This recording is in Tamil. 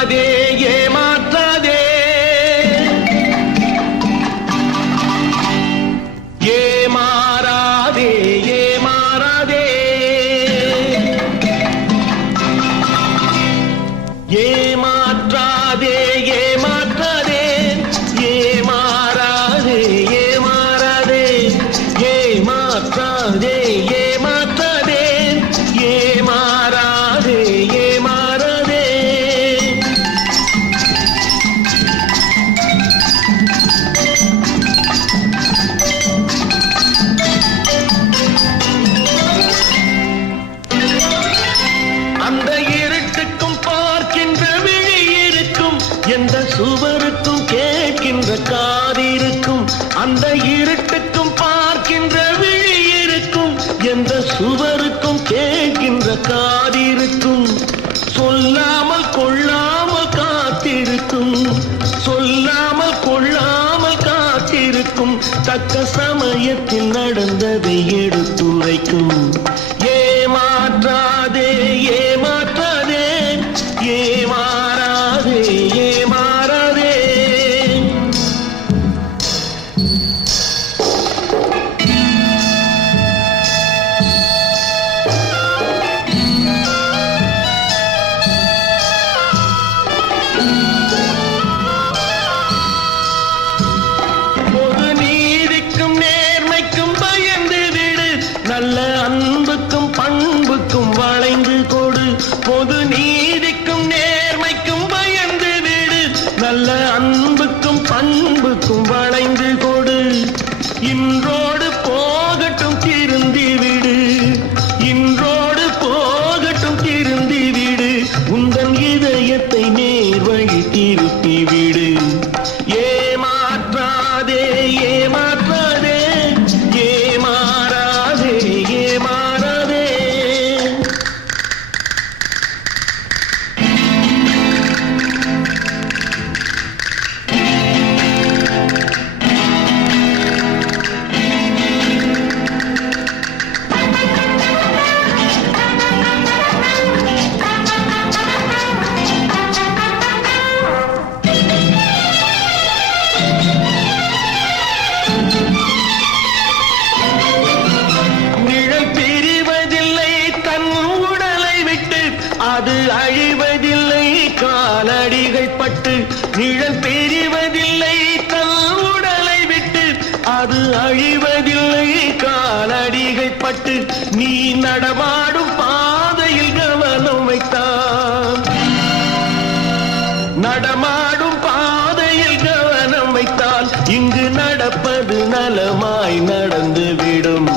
ஏமாற்றாதே ஏமாறாதே ஏமாறாதே ஏமாற்றாதே ஏமாற்றாதே ஏமாறாதே ஏமாறாதே ஏமாற்றாதே ஏமாற்றாதே ஏமாறாதே ஏமாறாதே அந்த இருட்டுக்கும் பார்க்கின்ற விழி இருக்கும் எந்த சுவருக்கும் கேட்கின்ற காதிருக்கும் அந்த இருட்டுக்கும் பார்க்கின்ற விழி இருக்கும் எந்த சுவருக்கும் கேட்கின்ற காதிருக்கும் சொல்லாமல் கொள்ளாமல் காத்திருக்கும் சொல்லாமல் கொள்ளாமல் காத்திருக்கும் தக்க சமயத்தில் நடந்ததை எடுத்துரைக்கும் ஏமாற்றாதே ஏமாற்றாதே ஏமாறாதே ஏமாறாதே பொது நீதிக்கும் நேர்மைக்கும் பயந்து விடு நல்ல அன்புக்கும் பண்புக்கும் வளைந்து கொடு பொது நீதிக்கும் நேர்மைக்கும் பயந்து விடு நல்ல அன்புக்கும் பண்புக்கும் வளைந்து கொடு இன்றோடு போகட்டும் திருந்தி விடு இன்றோடு போகட்டும் திருந்தி விடு உந்தன் இதயத்தை நேர்வழி திருப்பி விடு ஏமாற்றாதே ஏமாற்றாதே ஏமாறாதே ஏமாறாதே நிழல் பிரிவதில்லை தன் உடலை விட்டு அது அழிவதில்லை காலடிகள் பட்டு நிழல் பிரிவதில்லை தன் உடலை விட்டு அது அழிவதில்லை காலடிகள் பட்டு நீ நடமாடும் பாதையில் கவனம் வைத்தான் நடமாடும் பாதையில் கவனம் வைத்தால் இங்கு நடப்பது நலமாய் நடந்துவிடும்